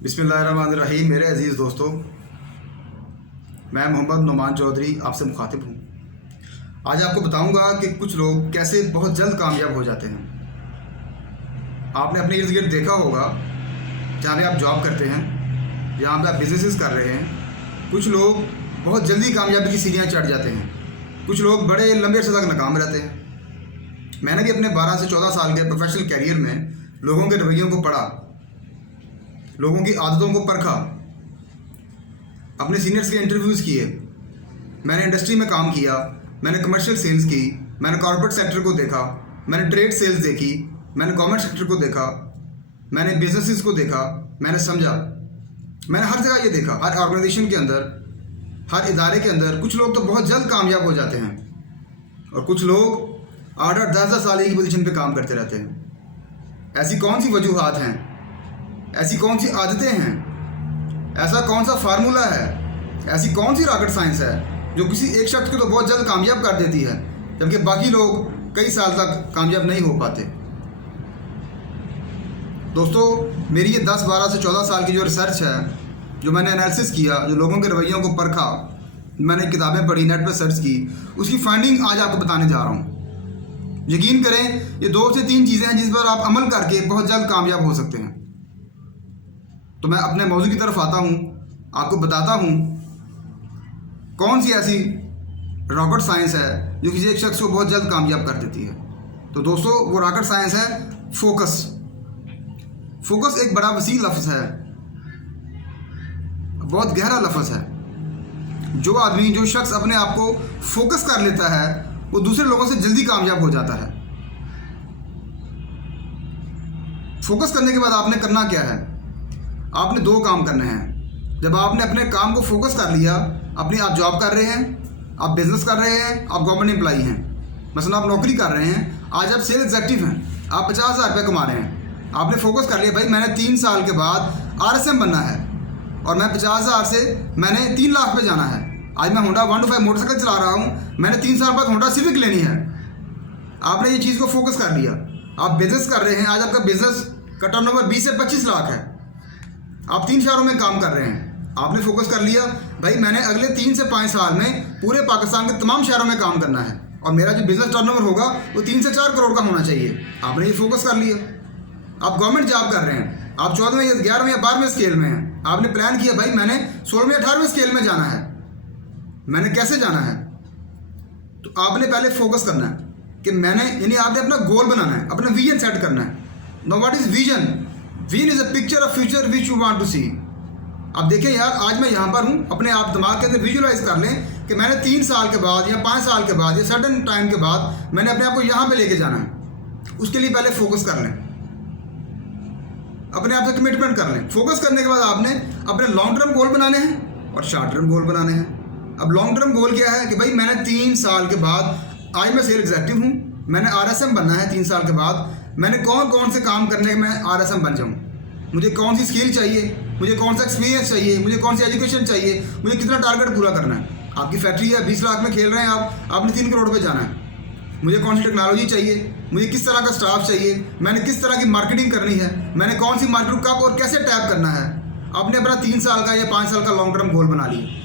बिस्मिल्लाहिर्रहमानिर्रहीम। मेरे अज़ीज़ दोस्तों, मैं मोहम्मद नुमान चौधरी आपसे मुखातिब हूँ। आज आपको बताऊँगा कि कुछ लोग कैसे बहुत जल्द कामयाब हो जाते हैं। आपने अपने इर्द गिर्द देखा होगा, जहाँ पे आप जॉब करते हैं, जहाँ पे आप बिजनेसेस कर रहे हैं, कुछ लोग बहुत जल्दी कामयाबी की सीढ़ियाँ चढ़ जाते हैं, कुछ लोग बड़े लंबे अरसे तक नाकाम रहते हैं। मैंने भी अपने 12 से 14 साल के प्रोफेशनल कैरियर में लोगों के रवैयों को पढ़ा, लोगों की आदतों को परखा, अपने सीनियर्स के इंटरव्यूज़ किए, मैंने इंडस्ट्री में काम किया, मैंने कमर्शियल सेल्स की, मैंने कॉर्पोरेट सेक्टर को देखा, मैंने ट्रेड सेल्स देखी, मैंने गवर्नमेंट सेक्टर को देखा, मैंने बिजनेसेस को देखा, मैंने समझा, मैंने हर जगह ये देखा। हर ऑर्गेनाइजेशन के अंदर, हर इदारे के अंदर कुछ लोग तो बहुत जल्द कामयाब हो जाते हैं और कुछ लोग 8-8, 10-10 साल की पोजीशन पे काम करते रहते हैं। ऐसी कौन सी वजूहात हैं, ऐसी कौन सी आदतें हैं, ऐसा कौन सा फार्मूला है, ऐसी कौन सी रॉकेट साइंस है जो किसी एक शख्स को तो बहुत जल्द कामयाब कर देती है, जबकि बाकी लोग कई साल तक कामयाब नहीं हो पाते। दोस्तों, मेरी ये 10, 12 से 14 साल की जो रिसर्च है, जो मैंने एनालिसिस किया, जो लोगों के रवैयों को परखा, मैंने किताबें पढ़ी, नेट पर सर्च की, उसकी फाइंडिंग आज आपको बताने जा रहा हूँ। यकीन करें, ये 2 से 3 चीज़ें हैं जिस पर आप अमल करके बहुत जल्द कामयाब हो सकते हैं। तो मैं अपने मौजू की तरफ आता हूँ, आपको बताता हूँ कौन सी ऐसी रॉकेट साइंस है जो किसी एक शख्स को बहुत जल्द कामयाब कर देती है। तो दोस्तों, वो रॉकेट साइंस है फोकस। फोकस एक बड़ा वसी लफ्ज़ है, बहुत गहरा लफ्ज़ है। जो आदमी, जो शख्स अपने आप को फोकस कर लेता है, वो दूसरे लोगों से जल्दी कामयाब हो जाता है। फोकस करने के बाद आपने करना क्या है? आपने 2 काम करने हैं। जब आपने अपने काम को फोकस कर लिया, अपनी आप जॉब कर रहे हैं, आप बिजनेस कर रहे हैं, आप गवर्नमेंट एम्प्लॉई हैं, मसलन आप नौकरी कर रहे हैं, आज आप सेल एग्जीक्यूटिव हैं, आप 50,000 रुपये कमा रहे हैं, आपने फोकस कर लिया, भाई मैंने 3 साल के बाद RSM बनना है और मैं 50,000 से मैंने 3 लाख पे जाना है। आज मैं होंडा 125 मोटरसाइकिल चला रहा हूँ, मैंने 3 साल बाद होंडा सिविक लेनी है। आपने ये चीज़ को फोकस कर लिया। आप बिजनेस कर रहे हैं, आज आपका बिजनेस का टर्नओवर 20 से 25 लाख है, आप 3 शहरों में काम कर रहे हैं। आपने फोकस कर लिया, भाई मैंने अगले 3 से 5 साल में पूरे पाकिस्तान के तमाम शहरों में काम करना है और मेरा जो बिजनेस टर्नओवर होगा वो 3 से 4 करोड़ का होना चाहिए। आपने ये फोकस कर लिया। आप गवर्नमेंट जॉब कर रहे हैं, आप 14वें या 11वें या 12वें स्केल में हैं, आपने प्लान किया, भाई मैंने 16वें 18वें स्केल में जाना है, मैंने कैसे जाना है? तो आपने पहले फोकस करना है कि मैंने, यानी आपने अपना गोल बनाना है, अपना विजन सेट करना है। Now what is vision? Vision is a picture of future which you want to see. अब देखिए यार, आज मैं यहाँ पर हूँ, अपने आप दिमाग के अंदर विजुअलाइज कर लें कि मैंने 3 साल के बाद या 5 साल के बाद या सर्टेन टाइम के बाद मैंने अपने आप को यहाँ पे लेके जाना है। उसके लिए पहले फोकस कर लें, अपने आप से कमिटमेंट कर लें। फोकस करने के बाद आपने अपने लॉन्ग टर्म गोल बनाने हैं और शॉर्ट टर्म गोल बनाने हैं। अब लॉन्ग टर्म गोल क्या है कि भाई मैंने 3 साल के बाद, आज मैं सेल एग्जीक्यूटिव हूँ, मैंने RSM बनना है 3 साल के बाद, मैंने कौन कौन से काम करने में RSM बन जाऊँ, मुझे कौन सी स्किल चाहिए, मुझे कौन सा एक्सपीरियंस चाहिए, मुझे कौन सी एजुकेशन चाहिए, मुझे कितना टारगेट पूरा करना है। आपकी फैक्ट्री है, 20 लाख में खेल रहे हैं आप, आपने 3 करोड़ पे जाना है। मुझे कौन सी टेक्नोलॉजी चाहिए, मुझे किस तरह का स्टाफ चाहिए, मैंने किस तरह की मार्केटिंग करनी है, मैंने कौन सी मार्केट कब और कैसे टैप करना है। आपने अपना 3 साल का या 5 साल का लॉन्ग टर्म गोल बना लिया।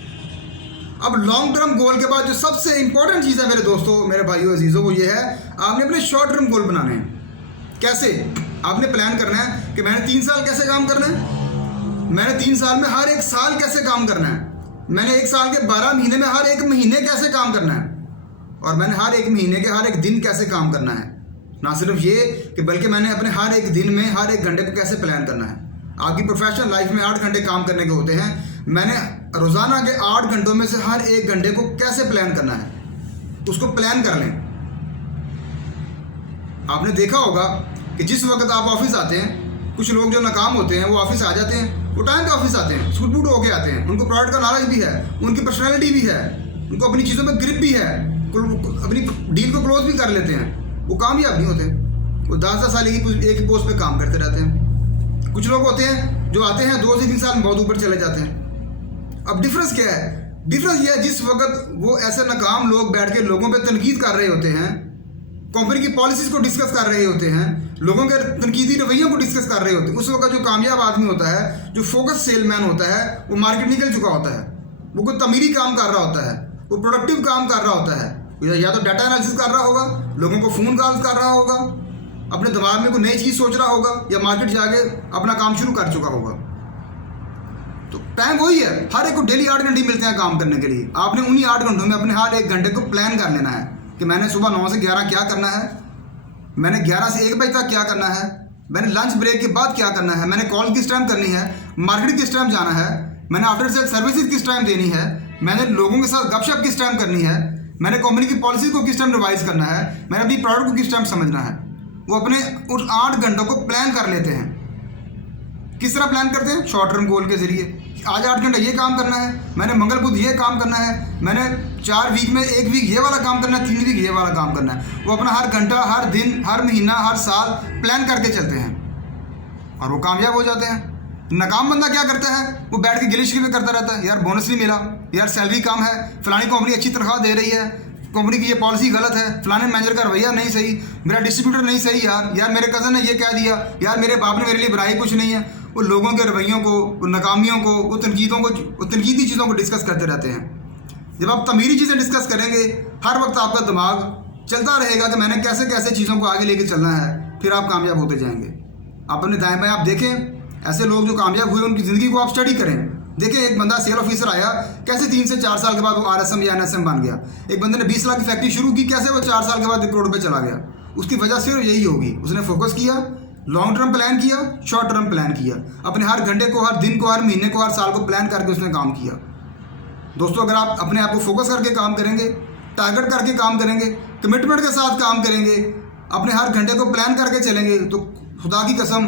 अब लॉन्ग टर्म गोल के बाद जो सबसे इंपॉर्टेंट चीज़ है मेरे दोस्तों, मेरे भाइयों अजीज़ों, वो ये है, आपने अपने शॉर्ट टर्म गोल बनाने हैं। कैसे? आपने प्लान करना है कि मैंने 3 साल कैसे काम करना है, मैंने 3 साल में हर एक साल कैसे काम करना है, मैंने 1 साल के 12 महीने में हर एक महीने कैसे काम करना है, और मैंने हर एक महीने के हर एक दिन कैसे काम करना है। ना सिर्फ ये कि बल्कि मैंने अपने हर एक दिन में हर एक घंटे को कैसे प्लान करना है। आपकी प्रोफेशनल लाइफ में 8 घंटे काम करने के होते हैं, मैंने रोज़ाना के 8 घंटों में से हर एक घंटे को कैसे प्लान करना है, उसको प्लान कर लें। आपने देखा होगा कि जिस वक्त आप ऑफिस आते हैं, कुछ लोग जो नाकाम होते हैं वो ऑफिस आ जाते हैं, वो टाइम पे ऑफिस आते हैं, सूट बूट होके आते हैं, उनको प्रोडक्ट का नॉलेज भी है, उनकी पर्सनैलिटी भी है, उनको अपनी चीज़ों में ग्रिप भी है, अपनी डील को क्लोज भी कर लेते हैं, वो कामयाब नहीं होते, वो 10-10 साल एक ही पोस्ट पे काम करते रहते हैं। कुछ लोग होते हैं जो आते हैं 2 से 3 साल में बहुत ऊपर चले जाते हैं। अब डिफरेंस क्या है? डिफरेंस ये है, जिस वक्त वो ऐसे नाकाम लोग बैठ के लोगों पे तनकीद कर रहे होते हैं, कंपनी की पॉलिसीज़ को डिस्कस कर रहे होते हैं, लोगों के तनकीदी रवैयों को डिस्कस कर रहे होते हैं, उस वक्त जो कामयाब आदमी होता है, जो फोकस सेलमैन होता है, वो मार्केट निकल चुका होता है, वो कोई तमीरी काम कर रहा होता है, वो प्रोडक्टिव काम कर रहा होता है, या तो डाटा एनालिसिस कर रहा होगा, लोगों को फ़ोन कॉल्स कर रहा होगा, अपने दिमाग में कोई नई चीज़ सोच रहा होगा, या मार्केट जाके अपना काम शुरू कर चुका होगा। तो टाइम वही है, हर एक को डेली 8 घंटे मिलते हैं काम करने के लिए। आपने उन्हीं 8 घंटों में अपने हर एक घंटे को प्लान कर लेना है कि मैंने सुबह 9 से 11 क्या करना है, मैंने 11 से 1 बजे तक क्या करना है, मैंने लंच ब्रेक के बाद क्या करना है, मैंने कॉल किस टाइम करनी है, मार्केट किस टाइम जाना है, मैंने आफ्टर सेल सर्विसेज किस टाइम देनी है, मैंने लोगों के साथ गपशप किस टाइम करनी है, मैंने कंपनी की पॉलिसी को किस टाइम रिवाइज करना है, मैंने अपनी प्रोडक्ट को किस टाइम समझना है। वो अपने उस 8 घंटों को प्लान कर लेते हैं। किस तरह प्लान करते हैं? शॉर्ट टर्म गोल के जरिए। आज 8 घंटे ये काम करना है, मैंने मंगल बुध ये काम करना है, मैंने 4 वीक में 1 वीक ये वाला काम करना है, 3 वीक ये वाला काम करना है। वो अपना हर घंटा, हर दिन, हर महीना, हर साल प्लान करके चलते हैं और वो कामयाब हो जाते हैं। नाकाम बंदा क्या करता है? वो बैठ के गिली शिकवे करता रहता है, यार बोनस नहीं मिला, यार सैलरी कम है, फलानी कंपनी अच्छी तनख्वाह दे रही है, कंपनी की ये पॉलिसी गलत है, फलाने मैनेजर का रवैया नहीं सही, मेरा डिस्ट्रीब्यूटर नहीं सही, यार मेरे कज़न ने ये कह दिया, यार मेरे बाप ने मेरे लिए बुराई कुछ नहीं है। वो लोगों के रवैयों को, वो नाकामियों को, वो तनकीदी चीज़ों को डिस्कस करते रहते हैं। जब आप तमीरी चीज़ें डिस्कस करेंगे, हर वक्त आपका दिमाग चलता रहेगा कि मैंने कैसे कैसे चीज़ों को आगे लेके चलना है, फिर आप कामयाब होते जाएंगे। आप अपने दाएं बाएं आप देखें, ऐसे लोग जो कामयाब हुए उनकी ज़िंदगी को आप स्टडी करें। देखें, एक बंदा सेल ऑफिसर आया, कैसे 3 से 4 साल के बाद वो RSM या NSM बन गया। एक बंदे ने 20 लाख की फैक्ट्री शुरू की, कैसे वो 4 साल के बाद 1 करोड़ रुपये चला गया। उसकी वजह सिर्फ यही होगी, उसने फोकस किया, लॉन्ग टर्म प्लान किया, शॉर्ट टर्म प्लान किया, अपने हर घंटे को, हर दिन को, हर महीने को, हर साल को प्लान करके उसने काम किया। दोस्तों, अगर आप अपने आप को फोकस करके काम करेंगे, टारगेट करके काम करेंगे, कमिटमेंट के साथ काम करेंगे, अपने हर घंटे को प्लान करके चलेंगे, तो खुदा की कसम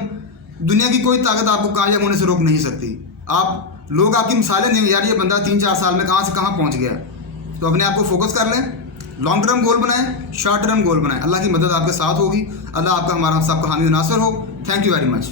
दुनिया की कोई ताकत आपको कामयाब होने से रोक नहीं सकती। लोग आपकी मिसालें देंगे, यार ये बंदा 3-4 साल में कहाँ से कहाँ पहुँच गया। तो अपने आप को फोकस कर लें, लॉन्ग टर्म गोल बनाएं, शॉर्ट टर्म गोल बनाएं। अल्लाह की मदद आपके साथ होगी। अल्लाह आपका, हमारा सबका हामी नासर हो। Thank you very much.